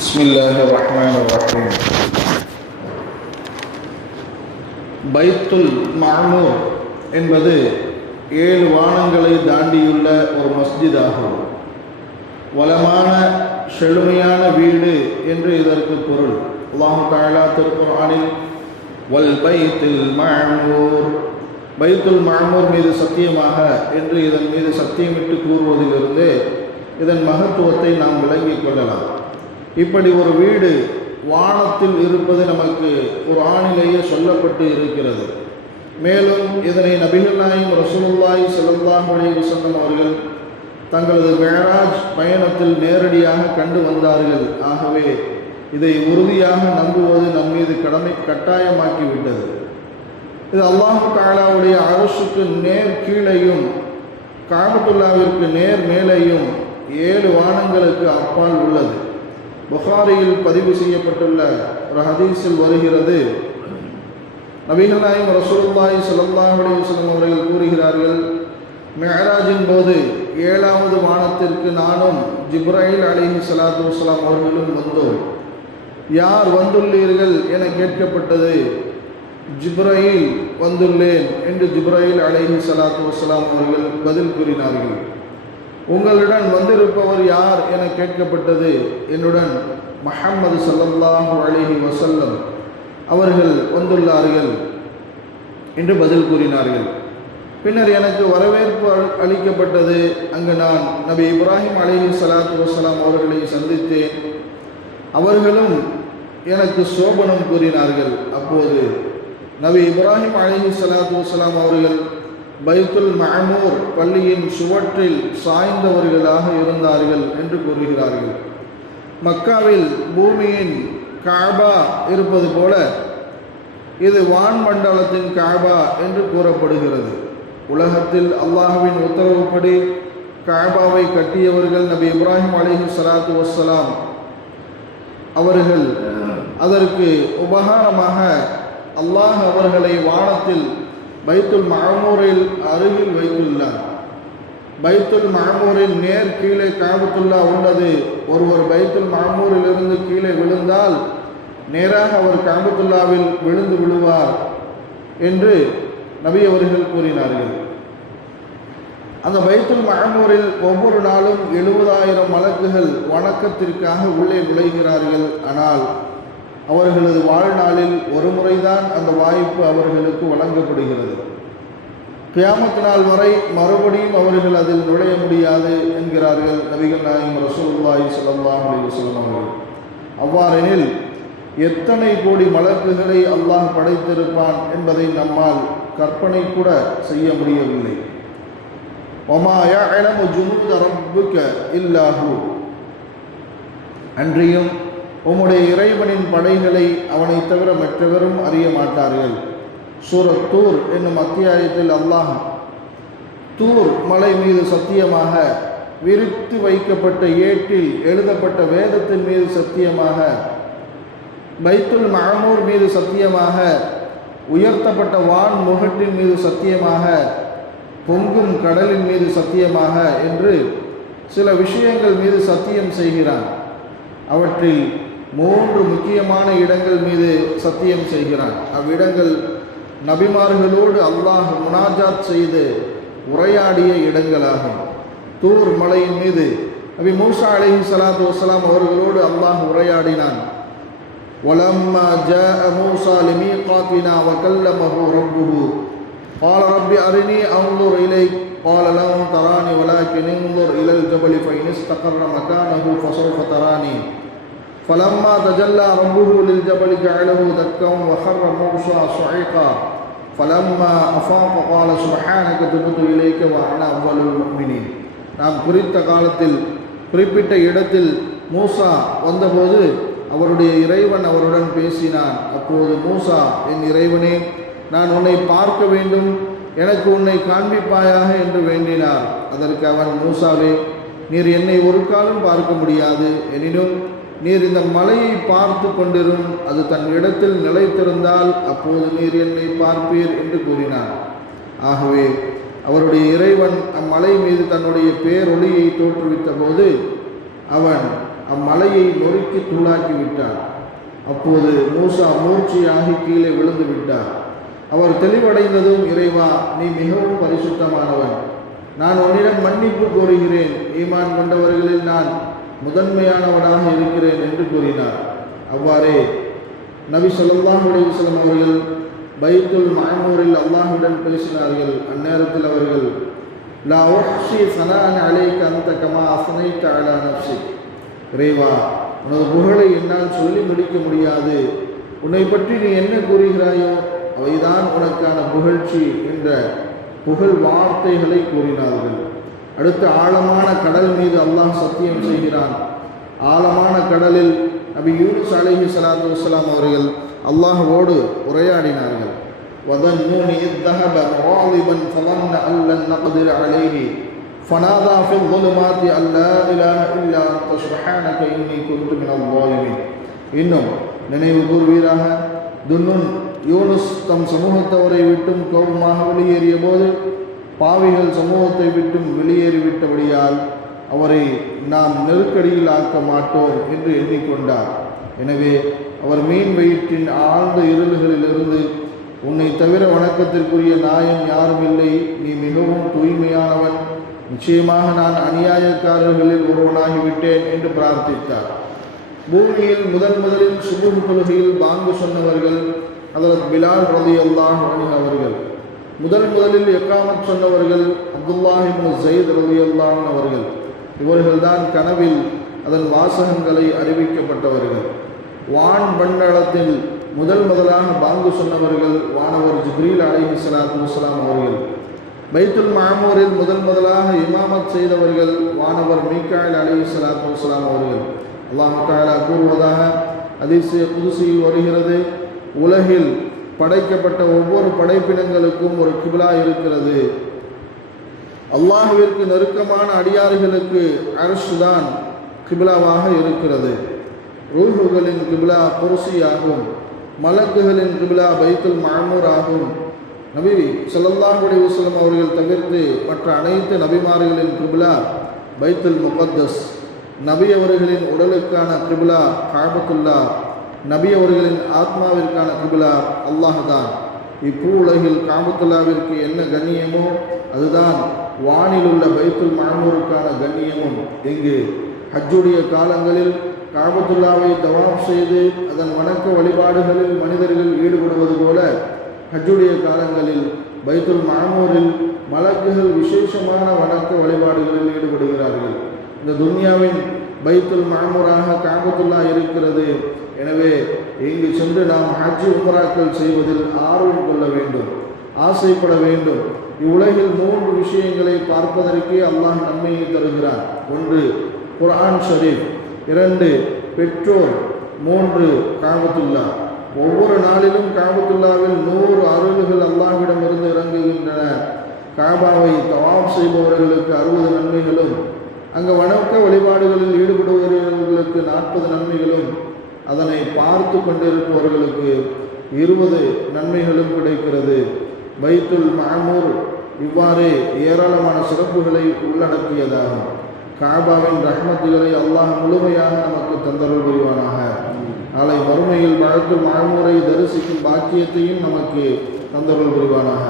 பிஸ்மில்லாஹிர் ரஹ்மானிர் ரஹீம். பைத்துல் மஅமூர் என்பது 7 வானங்களை தாண்டியுள்ள ஒரு மஸ்ஜித் ஆகும். வளமான செழுமையான வீடு என்று இதற்கு பொருள். அல்லாஹ் தஆலா திருக்குர்ஆனில் வல் பைத்துல் மஅமூர், பைத்துல் மஅமூர் மீது சத்தியமாக என்று இதன் மீது சத்தியமிட்டு கூறுவதிலிருந்து இதன் மகத்துவத்தை நாம் விளங்கிக் கொள்ளலாம். இப்படி ஒரு வீடு வானத்தில் இருப்பது நமக்கு குர்ஆனிலேயே சொல்லப்பட்டு இருக்கிறது. மேலும் இதனை நபிகள் நாயகம் ரசூலுல்லாஹி ஸல்லல்லாஹு அலைஹி வஸல்லம் அவர்கள் தங்களது மிஅராஜ் பயணத்தில் நேரடியாக கண்டு வந்தார்கள். ஆகவே இதை உறுதியாக நம்புவது நம் மீது கட்டாயமாக்கிவிட்டது. இது அல்லாஹ் தஆலாவுடைய அர்ஷுக்கு நேர் கீழேயும் காபத்துல்லாவிற்கு நேர் மேலேயும் 7 வானங்களுக்கு அப்பால் உள்ளது. புகாரியில் பதிவு செய்யப்பட்டுள்ள ஒரு ஹதீஸில் வருகிறது, நபிகள் நாயகம் ரசூலுல்லாஹி ஸல்லல்லாஹு அலைஹி வஸல்லம் அவர்கள் கூறுகிறார்கள், மிஅராஜின் போது 7வது வானத்திற்கு நானும் ஜிப்ராயில் அலைஹிஸ்ஸலாத்து வஸ்ஸலாம் அவர்களும் வந்தோம். யார் வந்துள்ளீர்கள் என கேட்கப்பட்டது. ஜிப்ராயில் வந்துள்ளேன் என்று ஜிப்ராயில் அலைஹிஸ்ஸலாத்து வஸ்ஸலாம் அவர்கள் பதில் கூறினார்கள். உங்களுடன் வந்திருப்பவர் யார் என கேட்கப்பட்டது. என்னுடன் முஹம்மது ஸல்லல்லாஹு அலைஹி வஸல்லம் அவர்கள் வந்துள்ளார்கள் என்று பதில் கூறினார்கள். பின்னர் எனக்கு வரவேற்பு அளிக்கப்பட்டது. அங்கு நான் நபி இப்ராஹிம் அலைஹிஸ்ஸலாத்து வஸ்ஸலாம் அவர்களை சந்தித்தேன். அவர்களும் எனக்கு சோபனம் கூறினார்கள். அப்போது நபி இப்ராஹிம் அலைஹிஸ்ஸலாத்து வஸ்ஸலாம் அவர்கள் பைத்துல் மஅமூர் பள்ளியின் சுவற்றில் சாய்ந்தவர்களாக இருந்தார்கள் என்று கூறுகிறார்கள். மக்காவில் பூமியின் காபா இருப்பது போல இது வான்மண்டலத்தின் காபா என்று கூறப்படுகிறது. உலகத்தில் அல்லாஹ்வின் உத்தரவுப்படி காபாவை கட்டியவர்கள் நபி இப்ராஹிம் அலைஹிஸ்ஸலாத்து வஸ்ஸலாம் அவர்கள். அதற்கு உபகாரமாக அல்லாஹ் அவர்களை வானத்தில் பைத்துல் மஅமூரில் அருகில் வைத்துள்ளார். பைத்துல் மஅமூரின் நேர் கீழே காபத்துல்லா உள்ளது. ஒருவர் பைத்துல் மஅமூரில் இருந்து கீழே விழுந்தால் நேராக அவர் காபத்துல்லாவில் விழுந்து விழுவார் என்று நபி அவர்கள் கூறினார்கள். அந்த பைத்துல் மஅமூரில் ஒவ்வொரு நாளும் 70,000 மலக்குகள் வணக்கத்திற்காக உள்ளே நுழைகிறார்கள். ஆனால் அவர்களது வாழ்நாளில் ஒரு முறைதான் அந்த வாய்ப்பு அவர்களுக்கு வழங்கப்படுகிறது. கியாமத் நாள் வரை மறுபடியும் அவர்கள் அதில் நுழைய முடியாது என்கிறார்கள் நபிகள் நாயகம் ரசூலுல்லாஹி ஸல்லல்லாஹு அலைஹி வஸல்லம் அவர்கள். அவ்வாறெனில் எத்தனை கோடி மலக்குகளை அல்லாஹ் படைத்திருப்பான் என்பதை நம்மால் கற்பனை கூட செய்ய முடியவில்லை. வமா யஅலமு ஜுனூத ரப்புக இல்லா ஹு, அன்றியும் உம்முடைய இறைவனின் படைகளை அவனை தவிர மற்றவரும் அறிய மாட்டார்கள். சூரத் தூர் என்னும் அத்தியாயத்தில் அல்லாஹ் தூர் மலை மீது சத்தியமாக, விரித்து வைக்கப்பட்ட ஏட்டில் எழுதப்பட்ட வேதத்தின் மீது சத்தியமாக, பைத்துல் மஅமூர் மீது சத்தியமாக, உயர்த்தப்பட்ட வான் முகட்டின் மீது சத்தியமாக, பொங்கும் கடலின் மீது சத்தியமாக என்று சில விஷயங்கள் மீது சத்தியம் செய்கிறான். அவற்றில் 3 முக்கியமான இடங்கள் மீது சத்தியம் செய்கிறான். அவ்விடங்கள் நபிமார்களோடு அல்லாஹ் முனாஜாத் செய்து உரையாடிய இடங்களாகும். தூர் மலையின் மீது நபி மூசா அலைஹிஸ்ஸலாத்து வஸ்ஸலாம் அவர்களோடு அல்லாஹ் உரையாடினான். வலம்மா ஜாஅ மூசா லிமீகாத்தினா வகல்லமஹு ரப்புஹு قال رب أرني أنظر إليك قال لن تراني ولكن انظر إلى الجبل فإن استقر مكانه فسوف تراني فلما تجلى ربه للجبل جعله دكا وخر موسى صعقا فلما أفاق قال سبحانك تبت إليك وأنا أول المؤمنين. நாம் குறித்த காலத்தில் குறிப்பிட்ட இடத்தில் மூசா வந்தபோது அவருடைய இறைவன் அவருடன் பேசினான். அப்போது மூசா, என் இறைவனே, நான் உன்னை பார்க்க வேண்டும், எனக்கு உன்னை காண்பிப்பாயாக என்று வேண்டினார். அதற்கு அவன், மூசாவே, நீர் என்னை ஒரு காலம் பார்க்க முடியாது. எனினும் நீர் இந்த மலையை பார்த்து கொண்டிரும், அது தன் இடத்தில் நிலைத்திருந்தால் அப்போது நீர் என்னை பார்ப்பீர் என்று கூறினார். ஆகவே அவருடைய இறைவன் அம்மலை மீது தன்னுடைய பேரொளியை தோற்றுவித்த போது அவன் அம்மலையை நொறுக்கி தூளாக்கி விட்டார். அப்போது மூசா மூர்ச்சியாகி கீழே விழுந்து விட்டார். அவர் தெளிவடைந்ததும், இறைவா, நீ மிகவும் பரிசுத்தமானவன், நான் உன்னிடம் மன்னிப்பு கோருகிறேன், ஈமான் கொண்டவர்களில் நான் முதன்மையானவனாக இருக்கிறேன் என்று கூறினார். அவ்வாறே நபி ஸல்லல்லாஹு அலைஹி வஸல்லம் அவர்கள் பைத்துல் மஅமூரில் அல்லாஹ்வுடன் பேசினார்கள். அந்நேரத்தில் அவர்கள், லா உஹ்ஸி ஸனாஅன் அலைக அன்த கமா அஸ்னைத அலா நஃப்ஸி, இறைவா, உனது புகழை என்னால் சொல்லி முடிக்க முடியாது, உன்னை பற்றி நீ என்ன கூறுகிறாயோ அவைதான் உனக்கான புகழ்ச்சி என்ற புகழ் வார்த்தைகளை கூறினார்கள். அடுத்து ஆழமான கடல் மீது அல்லாஹ் சத்தியம் செய்கிறான். ஆழமான கடலில் நபி யூனுஸ் அலைஹி ஸலாத்து வஸ்ஸலாம் அவர்கள் அல்லாஹ்வோடு உரையாடினார்கள். வதன்னூனி இத் தஹப முகாலிபன் ஃபலன்ன அல்லன் நக்திர் அலைஹி ஃபனாதா ஃபில் ظுலுமாத்தி அல்லா இலாஹ இல்லா அன்த சுப்ஹானக இன்னி குன்து மினல் ஸாலிமீன். இன்னும் நினைவு கூர்வீராக, துன்னூன் யூனுஸ் தம் சமூகத்தவரை விட்டும் கோபமாக வெளியேறிய போது பாவிகள் சமூகத்தை விட்டும் வெளியேறிவிட்டபடியால் அவரை நாம் நெருக்கடியில் ஆக்க மாட்டோம் என்று எண்ணிக்கொண்டார். எனவே அவர் மீன் வயிற்றின் ஆழ்ந்த இருள்களிலிருந்து, உன்னை தவிர வணக்கத்திற்குரிய நாயன் யாரும் இல்லை, நீ மிகவும் தூய்மையானவன், நிச்சயமாக நான் அநியாயக்காரர்களில் ஒருவனாகிவிட்டேன் என்று பிரார்த்தித்தார். பூமியில் முதலில் சுபுஹ் தொழுகையில் பாங்கு சொன்னவர்கள் ஹதரத் பிலால் ரலியல்லாஹு அன்ஹு அவர்கள். முதலில் இக்காமத் சொன்னவர்கள் அப்துல்லாஹ் இப்னு ஸைத் ரலியல்லாஹு அன்ஹு அவர்கள். இவர்கள்தான் கனவில் அதன் வாசகங்களை அறிவிக்கப்பட்டவர்கள். வான் மண்டலத்தில் முதலாக பாங்கு சொன்னவர்கள் வானவர் ஜிப்ரீல் அலைஹி ஸலாத்து வஸ்ஸலாம் அவர்கள். பைத்துல் மஅமூரில் முதலாக இமாமத் செய்தவர்கள் வானவர் மீகாயில் அலைஹி ஸலாத்து வஸ்ஸலாம் அவர்கள். அல்லாஹ் தஆலா கூறுவதாக ஹதீஸ் குதுஸியில் வருகிறது, உலகில் படைக்கப்பட்ட ஒவ்வொரு படைப்பினங்களுக்கும் ஒரு கிப்லா இருக்கிறது. அல்லாஹ்விற்கு நெருக்கமான அடியார்களுக்கு அர்ஷ் தான் கிப்லாவாக இருக்கிறது. ரூஹுகளின் கிப்லா குர்சி ஆகும், மலக்குகளின் கிப்லா பைத்துல் மஅமூர் ஆகும். நபி ஸல்லல்லாஹு அலைஹி வஸல்லம் அவர்கள் தவிர்த்து மற்ற அனைத்து நபிமார்களின் கிப்லா பைத்துல் முகத்தஸ். நபி அவர்களின் உடலுக்கான கிப்லா காபத்துல்லா, நபி அவர்களின் ஆத்மாவிற்கான கிப்லா அல்லாஹ் தான். இப்பூ உலகில் காபத்துல்லாவிற்கு என்ன கண்ணியமோ அதுதான் வானில் உள்ள பைத்துல் மஅமூருக்கான கண்ணியமும். இங்கு ஹஜ்ஜுடைய காலங்களில் காபத்துல்லாவை தவாப் செய்து அதன் வணக்க வழிபாடுகளில் மனிதர்கள் ஈடுபடுவது போல, ஹஜ்ஜுடைய காலங்களில் பைத்துல் மஅமூரில் மலக்குகள் விசேஷமான வணக்க வழிபாடுகளில் ஈடுபடுகிறார்கள். இந்த துன்யாவின் பைத்துல் மஅமூராக காபத்துல்லா இருக்கிறது. எனவே இங்கு சென்று நாம் ஹஜ் உம்ராக்கள் செய்வதில் ஆர்வம் கொள்ள வேண்டும், ஆசைப்பட வேண்டும். இவ்வுலகில் 3 விஷயங்களை பார்ப்பதற்கே அல்லாஹ் நன்மையை தருகிறான். 1 குர்ஆன் ஷரீஃப், 2 பெற்றோர், 3 காபத்துல்லா. ஒவ்வொரு நாளிலும் காபத்துல்லாவில் 100 அருள்கள் அல்லாஹ்விடமிருந்து இறங்குகின்றன. காபாவை தவாப் செய்பவர்களுக்கு 60 நன்மைகளும், அங்கு வணக்க வழிபாடுகளில் ஈடுபடுபவர்களுக்கு 40 நன்மைகளும், அதனை பார்த்து கொண்டிருப்பவர்களுக்கு 20 நன்மைகளும் கிடைக்கிறது. பைத்துல் மஅமூர் இவ்வாறே ஏராளமான சிறப்புகளை உள்ளடக்கியதாகும். காபாவின் ரஹ்மத்துகளை அல்லாஹ் முழுமையாக நமக்கு தந்தருள் புரிவானாக. நாளை மறுமையில் பைத்துல் மஅமூரை தரிசிக்கும் பாக்கியத்தையும் நமக்கு தந்தருள் புரிவானாக.